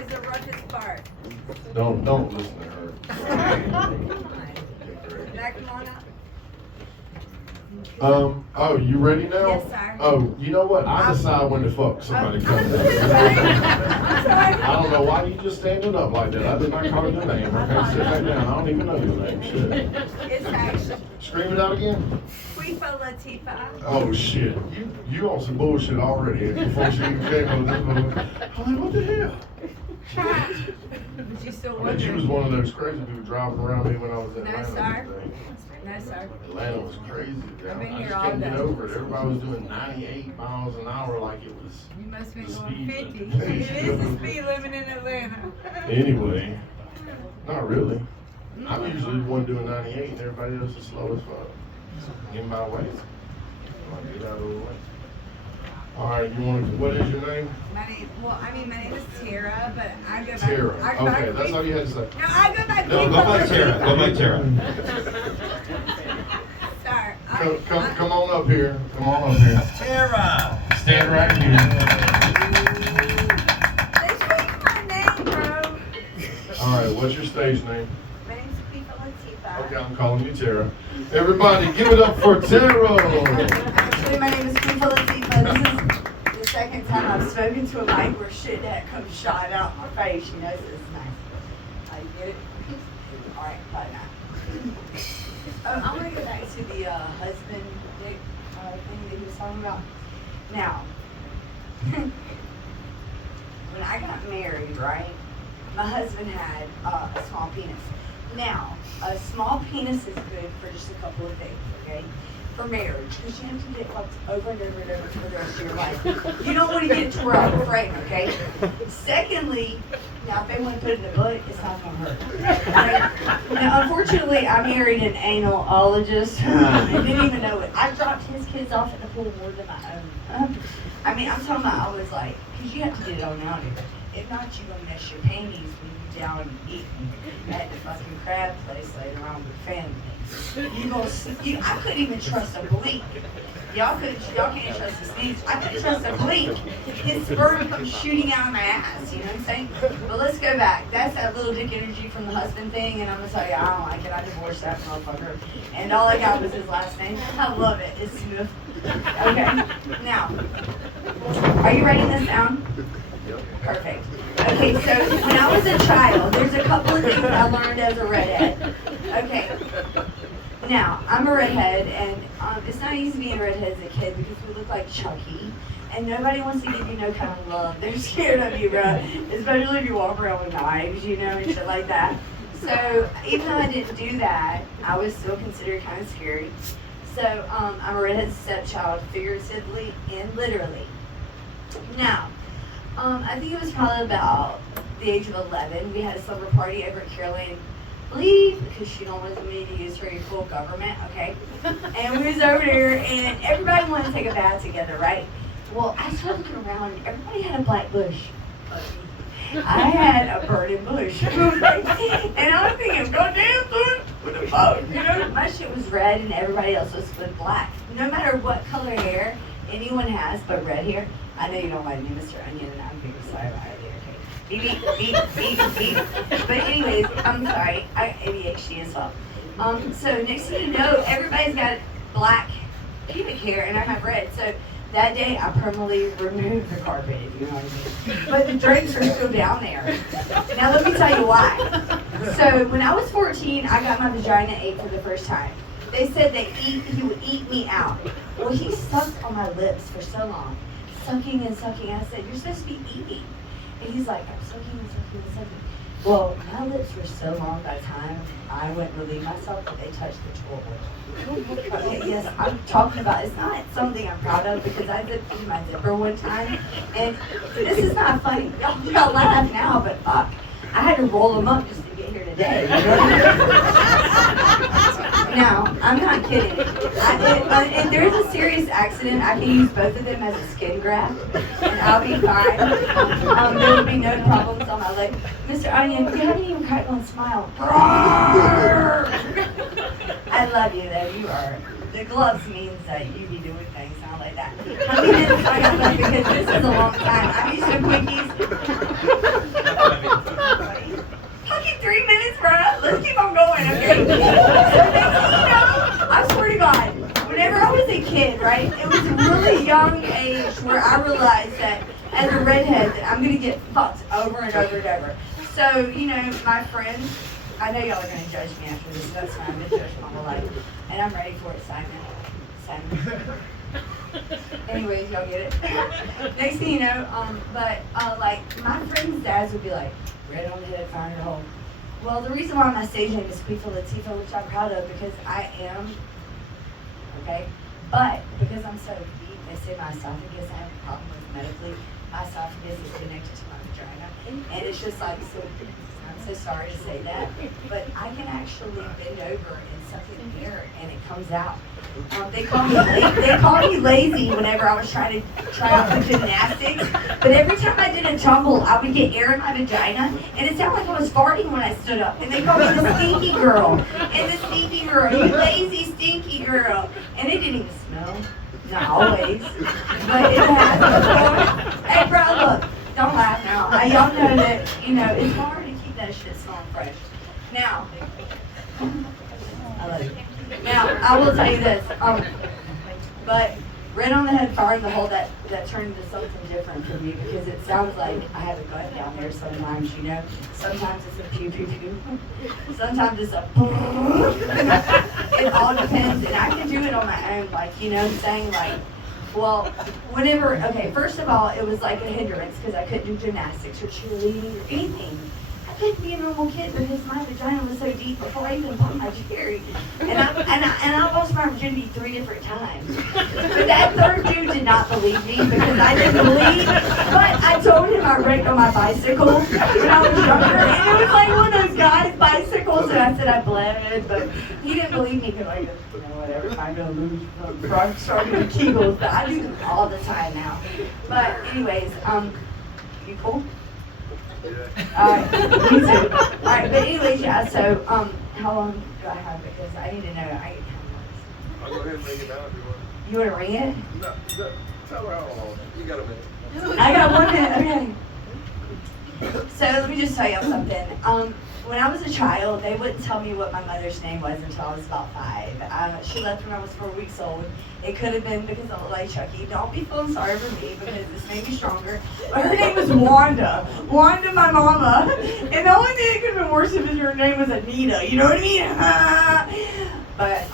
is the roughest part? Don't listen to her. Now come on up. Oh, you ready now? Yes, sir. Oh, you know what? I decide when to fuck somebody comes in. I don't know why you just standing up like that. I did not call your name. Okay, sit back down. I don't even know your name. Shit. It's actually Scream it out again. Quifa Latifa. Oh shit. You on some bullshit already before she even came on this moment. I'm like, what the hell? But you still I mean, she was wondering? one of those crazy people driving around me when I was in No, Atlanta. sir. No, sir. Atlanta was crazy. I've been I here just all couldn't get day. over it. Everybody was doing 98 miles an hour like it was You must have been the going speed 50. limit. It is the speed limit in Atlanta. Anyway, not really. I'm usually the one doing 98 and everybody else is slow as fuck. In my way. I'll get out of the way. Alright, what is your name? My name is Terra, but I go by Terra. I go by Okay, that's all you had to say. No, I go by No, Quifa go by Terra. Latifa. Go by Terra. Sorry. Come on up here. Come on up here. Terra. Stand right here. They changed my name, bro. Alright, what's your stage name? My name's Quifa Latifa. Okay, I'm calling you Terra. Everybody, give it up for Terra! Actually, my name is Quifa Latifa. This is the second time I've spoken to a mic where shit that comes shot out my face, you know, so it's nice. I get it? Alright, probably not. I want to go back to the husband dick thing that he was talking about. Now, when I got married, right, my husband had a small penis. Now, a small penis is good for just a couple of things, okay? For marriage, because you have to get fucked over and over and over for the rest of your life. You don't want to get tore out of the frame, okay? Secondly, now if they want to put it in the butt, it's not going to hurt. Right? Now, unfortunately, I married an analologist. I didn't even know it. I dropped his kids off in the pool more than my own. I mean, I'm talking about, I was like, because you have to get it all nowadays. If not, you're going to mess your panties when you're down eating at the fucking crab place later on with family. I couldn't even trust a blink. Y'all can't trust a sneeze. I couldn't trust a blink. His sperm comes shooting out of my ass, you know what I'm saying? But let's go back. That's that little dick energy from the husband thing, and I'm gonna tell you, I don't like it. I divorced that motherfucker. And all I got was his last name. I love it. It's Smith. Okay. Now, are you writing this down? Perfect. Okay, so when I was a child, there's a couple of things I learned as a redhead. Okay. Now, I'm a redhead, and it's not easy being a redhead as a kid because we look like Chucky, and nobody wants to give you no kind of love. They're scared of you, bro. Especially if you walk around with knives, you know, and shit like that. So, even though I didn't do that, I was still considered kind of scary. So, I'm a redhead stepchild, figuratively and literally. Now, I think it was probably about the age of 11. We had a slumber party over at Caroline, I believe, because she don't want me to use her full government, okay? And we was over there, and everybody wanted to take a bath together, right? Well, I started looking around, and everybody had a black bush. I had a burning bush. And I was thinking, goddamn, son, what the fuck? You know, my shit was red, and everybody else was black. No matter what color hair anyone has, but red hair. I know you don't like me, Mr. Onion, and I'm very sorry about it. Beep, beep, beep, beep, beep. But anyways, I'm sorry, I ADHD as well. So next thing you know, everybody's got black pubic hair and I have red. So that day I permanently removed the carpet, if you know what I mean. But the drapes are still down there. Now let me tell you why. So when I was 14, I got my vagina ate for the first time. They said he would eat me out. Well, he sucked on my lips for so long. Sucking and sucking. I said, you're supposed to be eating. And he's like, I'm sucking and sucking and sucking. Well, my lips were so long by the time I went to relieve myself that they touched the toilet. Okay, yes, I'm talking about, it's not something I'm proud of because I did pee my zipper one time. And this is not funny. Y'all laugh now, but fuck. I had to roll them up just to get here today. You know what I mean? Now, I'm not kidding. And there's a serious accident. I can use both of them as a skin graft, and I'll be fine. There will be no problems on my leg. Mr. Onion, you haven't even cracked one smile. I love you, though. You are. The gloves means that you be doing things not like that. Let me just find out because this is a long time. I'm used to quickies. I swear to God, whenever I was a kid, right, it was a really young age where I realized that as a redhead that I'm gonna get fucked over and over and over. So, you know, my friends, I know y'all are gonna judge me after this, that's fine, I've been judged my whole life. And I'm ready for it, Simon. Anyways, y'all get it. Next thing you know, like my friends' dads would be like, red on the head, fire in the hole. Well, the reason why my stage name is Queefa Latifah, which I'm proud of because I am, okay? But because I'm so deep, they say my esophagus, I have a problem with medically. My esophagus is connected to my vagina. And it's just like, so, I'm so sorry to say that, but I can actually bend over and suck it in air and it comes out. They call me lazy whenever I was trying to try out the gymnastics, but every time I did a tumble, I would get air in my vagina, and it sounded like I was farting when I stood up, and they called me the stinky girl, and the stinky girl, you lazy stinky girl, and it didn't even smell, not always, but it has before. Hey bro, look, don't laugh now, y'all know that, you know, it's hard to keep that shit smelling fresh. Now, I love you. Now, I will tell you this, but red on the head, fire in the hole, that turned into something different for me because it sounds like I have a gut down there sometimes, you know. Sometimes it's a pew pew pew. Sometimes it's a it all depends, and I can do it on my own, like, you know what I'm saying? Like, well, whenever, okay, first of all, it was like a hindrance because I couldn't do gymnastics or cheerleading or anything. I couldn't be a normal kid because my vagina was so deep before I even popped my cherry. And I lost my virginity 3 different times. But that third dude did not believe me because I didn't believe. But I told him I wrecked on my bicycle when I was younger. And it was like one of those guys' bicycles. And I said I bled. But he didn't believe me because I just, you know, whatever. I'm going to lose from starting with Kegels. But I do them all the time now. But anyways, you cool? Alright, me too. Alright, but anyways, yeah, so, how long do I have? Because I need to know. I'll go ahead and bring it down if you want. You want to ring it? No, tell her how long. You got a minute. I got 1 minute, okay. So, let me just tell y'all something. When I was a child, they wouldn't tell me what my mother's name was until I was about 5. She left when I was 4 weeks old. It could have been because I looked like Chucky. Don't be feeling sorry for me because this made me stronger. But her name was Wanda. Wanda, my mama. And the only thing that could have been worse if her name was Anita. You know what I mean? But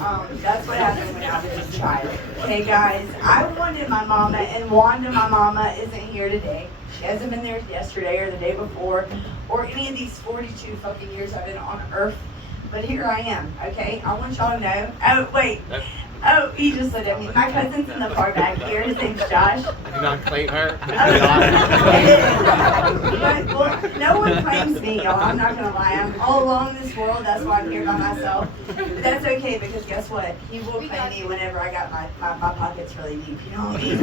that's what happened when I was a child. Okay, guys, I wanted my mama, and Wanda, my mama, isn't here today. She hasn't been there yesterday or the day before or any of these 42 fucking years I've been on Earth. But here I am, okay? I want y'all to know. Oh, wait. Oh, he just looked at me. My cousin's in the far back here. His name's Josh. You not claim her? But, well, no one claims me, y'all. I'm not going to lie. I'm all along this world. That's why I'm here by myself. But that's okay because guess what? He will claim me whenever I got my pockets really deep. You know what I mean?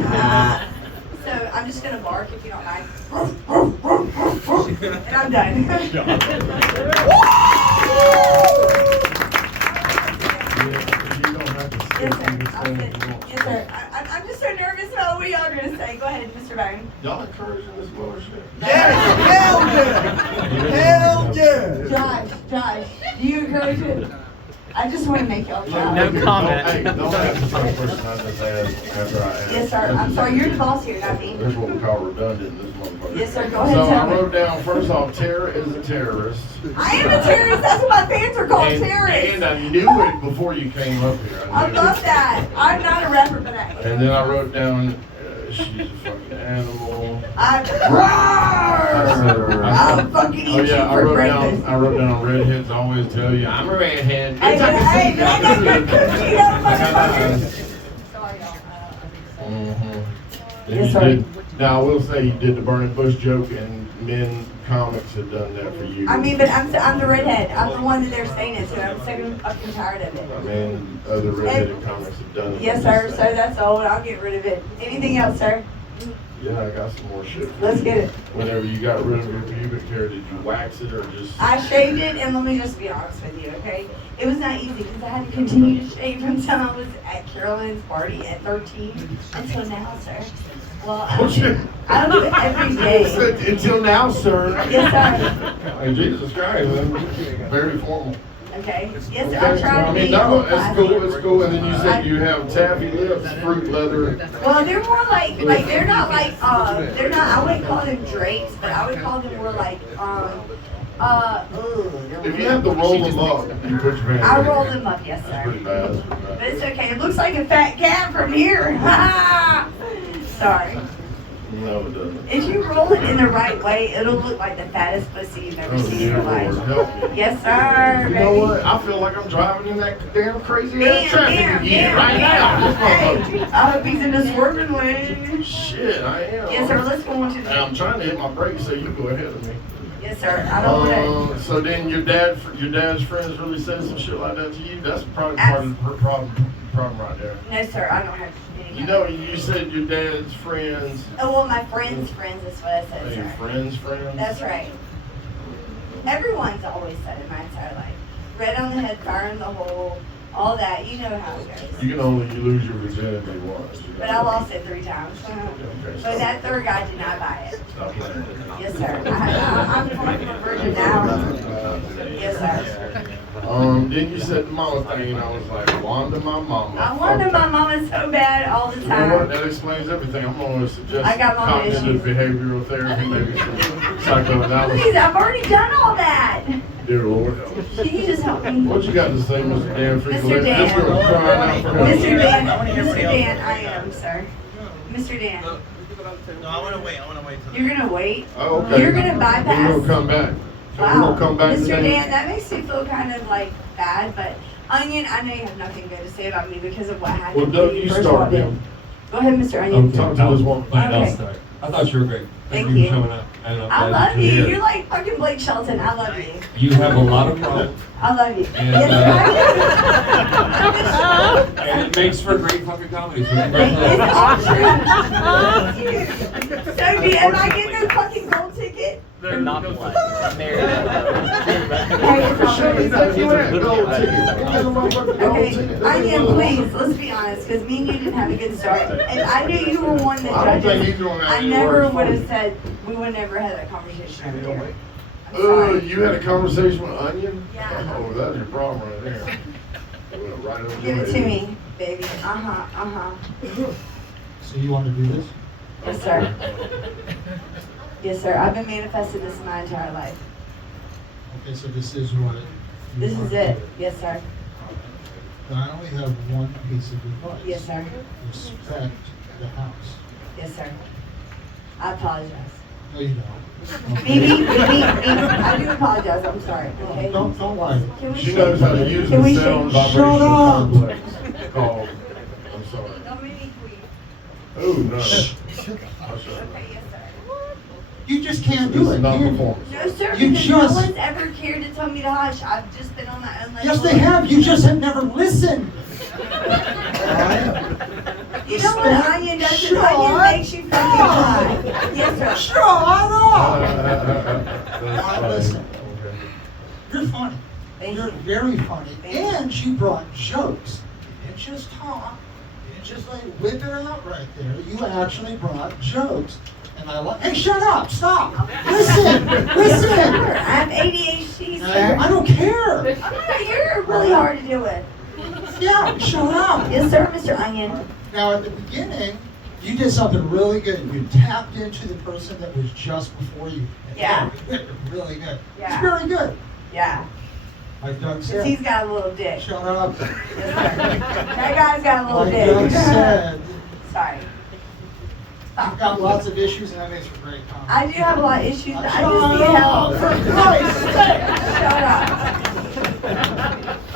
So I'm just going to bark if you don't mind. And I'm done. Yes, sir. I'm just so nervous about what y'all are going to say. Go ahead, Mr. Bone. Y'all encouraging this bullshit? Yes! Hell yeah! Hell yeah! Josh, do you encourage it? I just want to make y'all proud. No comment. Hey, don't ask the same question I just asked after I asked. Yes, sir. I'm sorry. You're the boss here, not me. There's what we call redundant in this motherfucker. Yes, sir. Go ahead So and tell I me. wrote down, first off, Terra is a terrorist. I am a terrorist. That's what my fans are called, terrorists. And I knew it before you came up here. I knew love it. that. I'm not a rapper, but I am. And then I wrote down, she's a fucking animal. I'm fucking eat Oh you yeah, for breakfast. I wrote down redheads always tell you I'm a redhead. Hey, It's like a hey, secret. man, I got your coochie, though, motherfucker. Sorry, y'all. Yes, sir. Now I will say you did the burning bush joke, and men comics have done that for you. I mean, but I'm the redhead. I'm the one that they're saying it to. I'm sick and fucking tired of it. I mean, other redheaded comics have done it. Yes, sir. So that's old. I'll get rid of it. Anything else, sir? Yeah, I got some more shit. for Let's you. get it. Whenever you got rid of your pubic hair, did you wax it or just? I shaved it, and let me just be honest with you, okay? It was not easy because I had to continue to shave until I was at Carolyn's party at 13 until now, sir. Well, I don't do it every day. Until now, sir. Yes, sir. Hey, Jesus Christ, that's very formal. Okay? Yes, sir. I Okay, try I to mean, be no, cool, it's cool, it's cool. And then you said you have taffy lips, fruit leather. Well, they're more like they're not like they're not. I wouldn't call them drapes, but I would call them more like If you have to roll them up, you put your hand. I in roll there. them up, yes, That's pretty sir. bad. That's pretty But bad. it's okay. It looks like a fat cat from here. Sorry. No, it doesn't. If you roll it in the right way, it'll look like the fattest pussy you've ever Oh, seen in dear your Lord, life. help me. Yes, sir. You know what? I feel like I'm driving in that damn crazy ass traffic again Damn, right now. This Hey, motherfucker. I hope he's in the swerving lane. Shit, I am. Yes, sir. Let's go on to And the. I'm trying to hit my brakes so you go ahead of me. Yes, sir. I don't want to. So then your dad's friends really said some shit like that to you? That's probably part of the problem right there. No, sir. I don't have any. You know, you said your dad's friends. Oh, well, my friends' friends is what I Are said, your sir. friends' friends? That's right. Everyone's always said it my entire life. Red on the head, fire in the hole, all that. You know how it goes. You can only lose your virginity once. You know? But I lost it 3 times. Okay, But that third guy did not buy it. Stop playing. Yes, sir. I'm fucking a virgin now. Yes, sir. Then you said the mama thing, and I was like, Wanda, my mama. I wanted my mama so bad all the You know what? time. That explains everything. I'm going to suggest I got mama cognitive behavioral therapy, maybe some psychoanalysis. Please, I've already done all that. Dear Lord, help us. Can you just help me? What you got to say, Mr. Dan Freakley? Mr. Dan. This girl's crying out for help. Mr. Dan, I am, sir. Mr. Dan, No, I want to wait. you're gonna wait? Oh, okay. You're gonna We're bypass? going to come back. We're Wow. going to come back Mr. today. Dan, that makes me feel kind of like bad, but Onion, I know you have nothing good to say about me because of what happened. Well, don't when you first start, walked in. Dan. Go ahead, Mr. Onion. Talk to this woman. Okay. I thought you were great. Thank you you. for showing up. And I'm I glad love that you. here. You're like fucking Blake Shelton. I love you. You have a lot of problems, I love you. And, Yes, I do. and it makes for great fucking comedy. So It's congratulations. all true. Thank you. So, am I getting a fucking gold ticket? They're not black. I'm married. Hey, it's all Sure, good. he's got you a gold ticket. Give me the motherfucking gold Okay, ticket. Onion, please, let's be honest, because me and you didn't have a good start. If I knew you were one of the I don't think judges, he's doing that I any never worse would for have you. said, we would never had that conversation over here. I'm sorry. You had a conversation with Onion? Yeah. Oh, that's your problem right there. Right over Give it your to head. me, baby. Uh-huh. So you want to do this? Yes, sir. Yes, sir. I've been manifesting this my entire life. Okay, so this is what. This is it. Yes, sir. Then I only have one piece of advice. Yes, sir. Respect the house. Yes, sir. I apologize. No, you don't. Me. I do apologize. I'm sorry. Okay. Don't lie. Can we She shake? knows how to use Can the we sound shake? vibrational Shut up. complex called, I'm sorry. Don't make me queen. Oh, no. I'll shut up. Okay, yes, sir. You just can't This do is it. not can you? performance. No, sir, You because no just- one's ever cared to tell me to hush. I've just been on my own. Yes, they have. You just have never listened. You know what Onion does? Is Onion makes you fucking cry. Yes, sir. Shut up! That's funny. Listen. Okay. You're funny. Thank You're you. very funny. Thank you. And you brought jokes. You didn't just talk. You didn't just like whip it out right there. You actually brought jokes. And I like, hey, shut up, stop. Listen, Sir, listen. I have ADHD, sir. I don't care. I'm not, you're really hard to deal with. Yeah, shut up. Yes, sir, Mr. Onion. Now, at the beginning, you did something really good. You tapped into the person that was just before you. And Yeah. Really good. Yeah. It's very good. Yeah, Like Doug because said. he's got a little dick. Shut up. Yes, sir. That guy's got a Like little Doug dick. said, Sorry. you've got lots of issues, and that makes for great comedy. I do have a lot of issues. I Shut just need up, help. for Christ's sake. Shut up.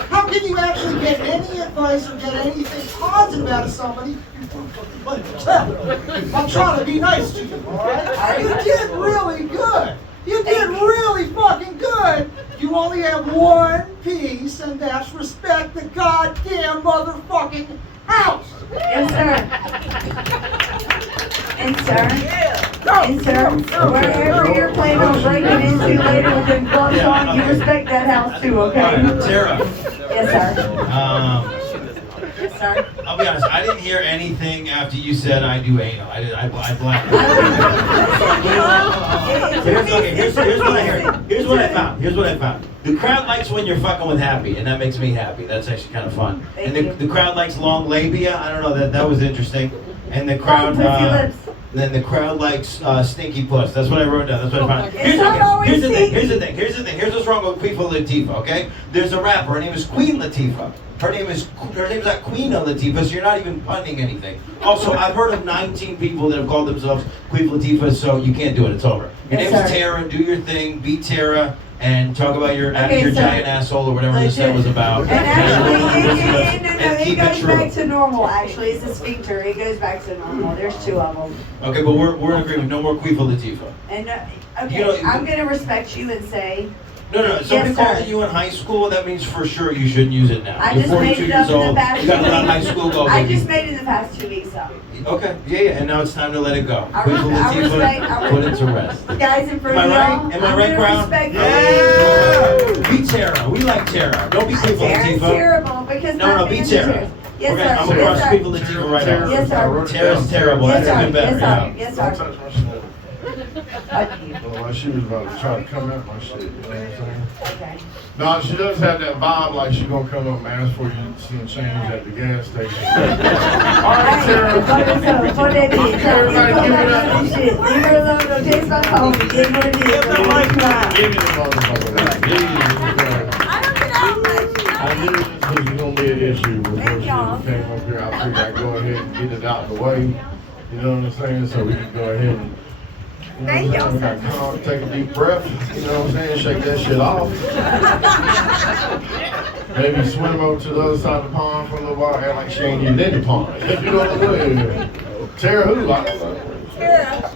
How can you actually get any advice or get anything positive out of somebody? I'm trying to be nice to you, all right? You did really good. You did really fucking good. You only have one piece, and that's respect the goddamn motherfucking house. Yes, sir. And sir, wherever you're planning on breaking into later with them gloves on, you respect that house too, okay? Terra, Yes, sir. sir. I'll be honest, I didn't hear anything after you said I do anal. I blacked out. Here's what I heard. Here's what I found. The crowd likes when you're fucking with happy, and that makes me happy. That's actually kind of fun. Thank And you. the crowd likes long labia. I don't know, that was interesting. And the crowd, Pussy lips. then the crowd likes stinky puss. That's what I wrote down. That's what I found. It's not always Here's the thing. stinky. Here's what's wrong with Queen Latifah. Okay, there's a rapper. Her name is Queen Latifah. Her name's not Queen Latifah, so you're not even punning anything. Also, I've heard of 19 people that have called themselves Queen Latifah, so you can't do it. It's over. Your Yes, name's sir. Terra. Do your thing. Be Terra. And talk about your Okay, so- giant asshole or whatever the set was about. And actually, And it keep goes it back true. to normal. Actually, it's a sphincter. It goes back to normal. There's 2 of them. Okay, but we're in agreement. No more Queen Latifah. And okay, You know, I'm gonna respect you and say No. Somebody Yes, called sir. it you in high school. That means for sure you shouldn't use it now. I You're just made 42 it up years in the old. past You got to 2 let weeks. high school go, I baby. just made it in the past 2 weeks up. Okay, yeah, and now it's time to let it go. I Queen respect- Latifah, put it to rest. Guys, in front Am I of right? y'all, Am I I'm right, gonna crowd? respect Yeah! Be Terra. We like Terra. Don't be Queen Terra's Latifah. terrible because No, my be fans Terra. are terrible. Yes, Okay, sir. I'm gonna Yes, cross sir. Queen Latifah right Terra, now. Yes, sir. I wrote it Terra's down. terrible. Yes, That's sir. even better. Yes, sir. Yeah. Yes, Don't sir. touch my shit. Fuck you. Well, she was about to try to come at my shit, you know what I'm saying? Okay. No, she does have that vibe like she gonna come up and ask for you some change at the gas station. All right, Terra. Everybody give it up. Leave her alone. Don't taste my phone. Give her a deal. Give me the motherfucker. I knew this was gonna be an issue before Thank she y'all. came up here. I figured I'd go ahead and get it out the way. You know what I'm saying? So we can go ahead and, you know Thank what y'all, I'm saying? We got calm, take a deep breath. You know what I'm saying? Shake that shit off. Maybe swim over to the other side of the pond for a little while, act like she ain't even in the pond. You know what I'm saying? Terra who? I don't know. Terra.